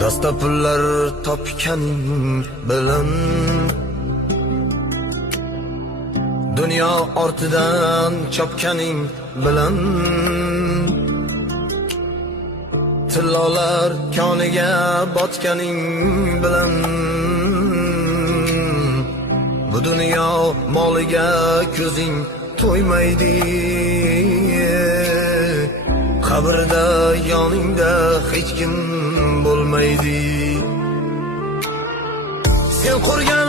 Dasta pullar topganing bilan dunyo ortidan chopganing bilan tillolar koniga botganing bilan bu dunyo moliga ko'zing to'ymaydi. Qabrda yoningda hech kim bo'lmaydi. Sen qurgan